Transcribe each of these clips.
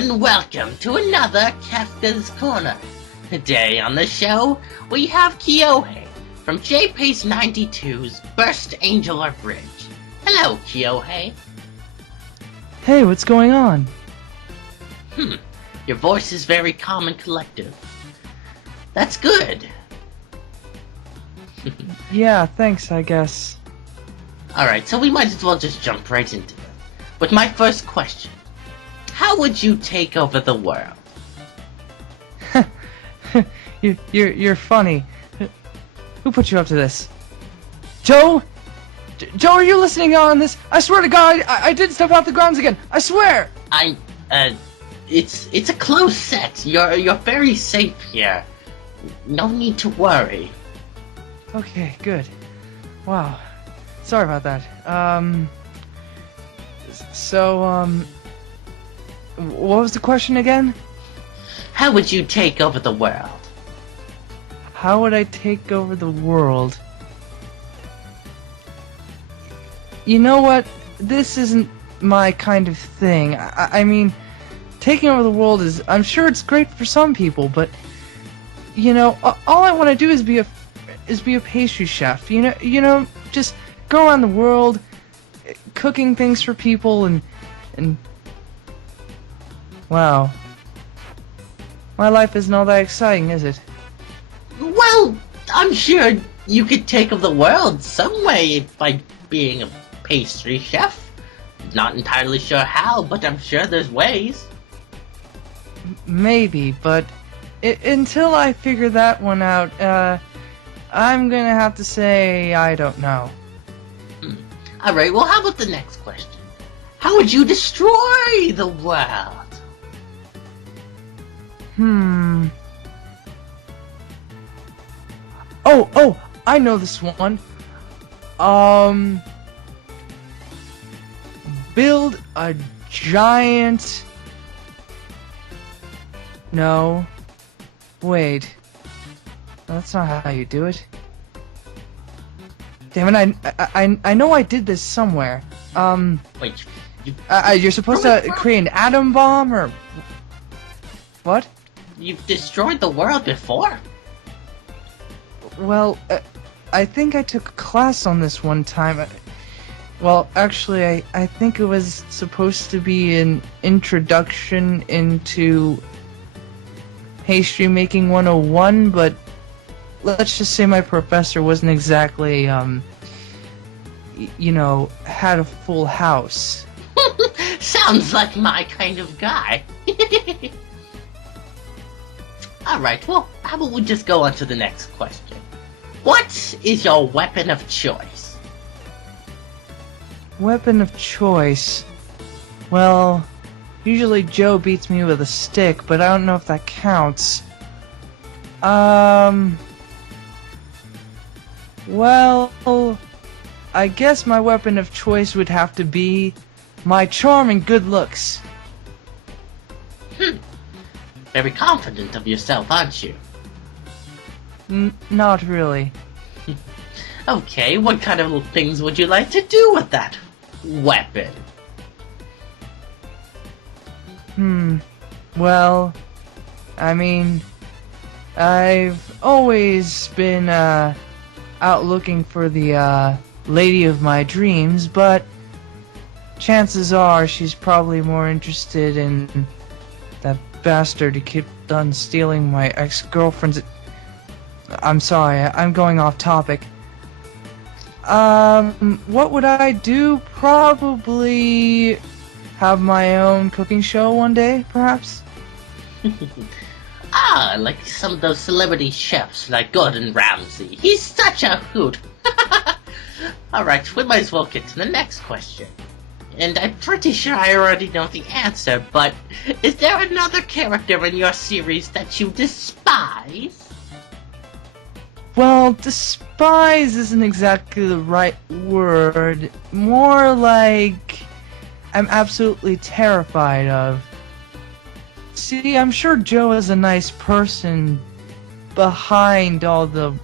and welcome to another Kefka's Corner. Today on the show, we have Kyohei from JPace 92's Burst Angular Bridge. Hello, Kyohei. Hey, what's going on? Your voice is very calm and collective. That's good. Yeah, thanks, I guess. Alright, so we might as well just jump right into it. With my first question. How would you take over the world? You're funny. Who put you up to this? Joe? Joe, are you listening on this? I swear to God, I did step out the grounds again. I swear. It's a close set. You're very safe here. No need to worry. Okay, good. Wow. Sorry about that. What was the question again? How would you take over the world? How would I take over the world? You know what? This isn't my kind of thing. I mean, taking over the world is... I'm sure it's great for some people, but... You know, all I want to do is be a pastry chef. You know, just go around the world, cooking things for people, and... Wow. My life isn't all that exciting, is it? Well, I'm sure you could take over the world some way by being a pastry chef. Not entirely sure how, but I'm sure there's ways. Maybe, but until I figure that one out, I'm gonna have to say I don't know. Alright, well, how about the next question? How would you destroy the world? Oh, I know this one. Build a giant... No. Wait. That's not how you do it. Damn it, I know I did this somewhere. Wait, You're supposed to create an atom bomb, or... What? You've destroyed the world before? Well, I think I took a class on this one time. Well, actually, I think it was supposed to be an introduction into pastry making 101, but let's just say my professor wasn't exactly, you know, had a full house. Sounds like my kind of guy. Alright, well, how about we just go on to the next question? What is your weapon of choice? Weapon of choice? Well, usually Joe beats me with a stick, but I don't know if that counts. Well, I guess my weapon of choice would have to be my charm and good looks. Very confident of yourself, aren't you? Not really. Okay, what kind of things would you like to do with that weapon? Well, I mean, I've always been, out looking for the, lady of my dreams, but chances are she's probably more interested in that bastard who kept on stealing my ex-girlfriend's... I'm sorry, I'm going off topic. What would I do? Probably have my own cooking show one day, perhaps? Like some of those celebrity chefs like Gordon Ramsay. He's such a hoot. Alright, we might as well get to the next question. And I'm pretty sure I already know the answer, but is there another character in your series that you despise? Well, despise isn't exactly the right word. More like I'm absolutely terrified of. See, I'm sure Joe is a nice person behind all the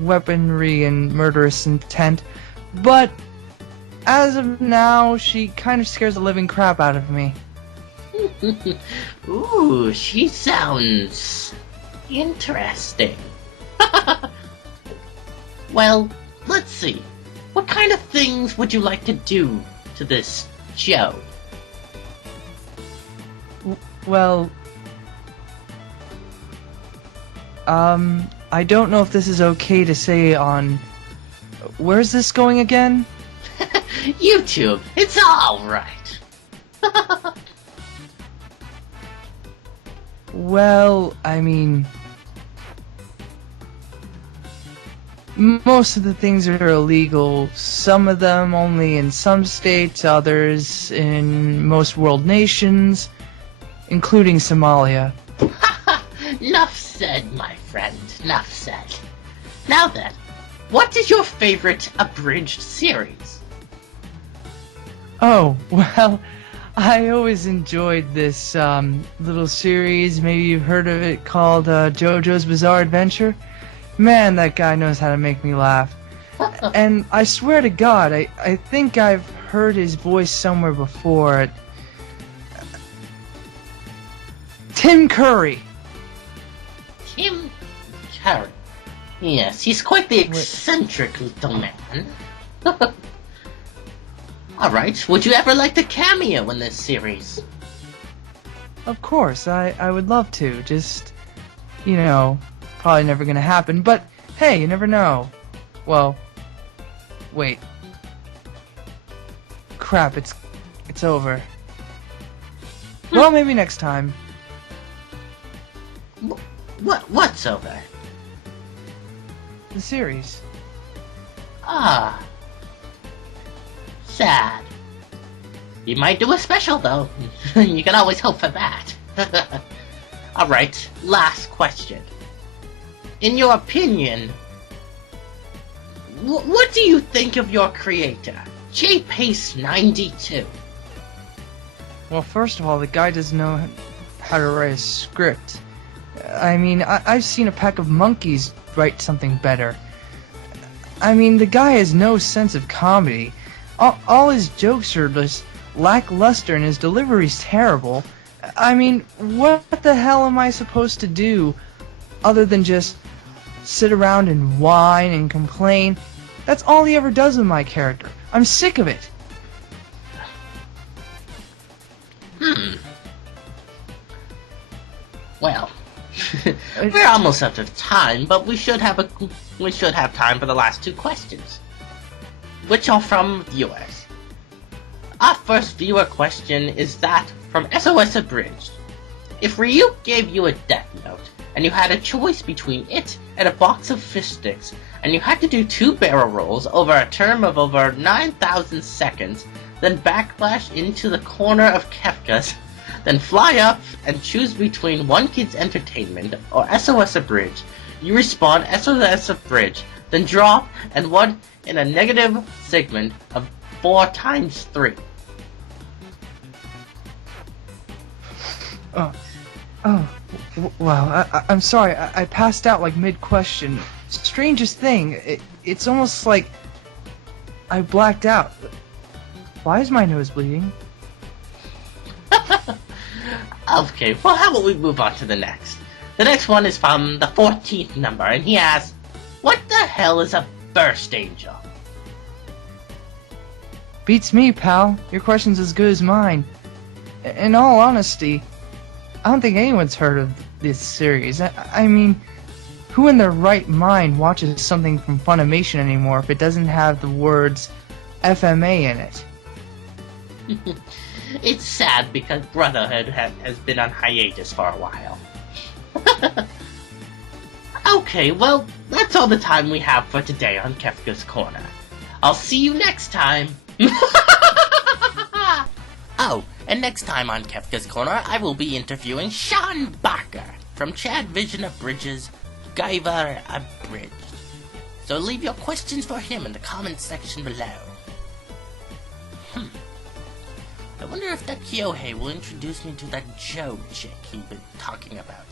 weaponry and murderous intent, but as of now, she kind of scares the living crap out of me. Ooh, she sounds interesting. Well, let's see. What kind of things would you like to do to this show? Well, I don't know if this is okay to say on... Where's this going again? YouTube. It's alright. Well, I mean... Most of the things are illegal, some of them only in some states, others in most world nations, including Somalia. Nuff said, my friend. Nuff said. Now then, what is your favorite abridged series? Oh, well, I always enjoyed this little series, maybe you've heard of it, called JoJo's Bizarre Adventure. Man, that guy knows how to make me laugh. And I swear to God, I think I've heard his voice somewhere before. Tim Curry! Tim Curry. Yes, he's quite the eccentric little man. Alright, would you ever like to cameo in this series? Of course, I would love to, just, you know, probably never gonna happen, but hey, you never know. Well, wait. Crap, it's over. Well, maybe next time. What's over? The series. Ah. Sad. You might do a special, though. You can always hope for that. Alright, last question. In your opinion, what do you think of your creator, JPace92? Well, first of all, the guy doesn't know how to write a script. I mean, I've seen a pack of monkeys write something better. I mean, the guy has no sense of comedy. All his jokes are just lackluster and his delivery's terrible. I mean, what the hell am I supposed to do other than just sit around and whine and complain? That's all he ever does with my character. I'm sick of it. Well, we're almost out of time, but we should have time for the last two questions, which are from viewers. Our first viewer question is that from SOS Abridged. If Ryu gave you a death note, and you had a choice between it and a box of fish sticks, and you had to do 2 barrel rolls over a term of over 9,000 seconds, then backflash into the corner of Kefka's, then fly up and choose between One Kid's Entertainment or SOS Abridged, you respawn SOS Abridged, then drop and one in a negative segment of 4 times 3. Wow, I'm sorry, I passed out like mid-question. Strangest thing, it's almost like I blacked out. Why is my nose bleeding? Okay, well, how about we move on to the next? The next one is from the 14th number, and he asks, what the hell is a burst angel? Beats me, pal. Your question's as good as mine. In all honesty, I don't think anyone's heard of this series. I mean, who in their right mind watches something from Funimation anymore if it doesn't have the words FMA in it? It's sad because Brotherhood has been on hiatus for a while. Okay, well, that's all the time we have for today on Kefka's Corner. I'll see you next time. Oh, and next time on Kefka's Corner, I will be interviewing Sean Barker from Chad Vision Abridges Guyver Abridged. So leave your questions for him in the comments section below. I wonder if that Kyohei will introduce me to that Joe chick he'd been talking about.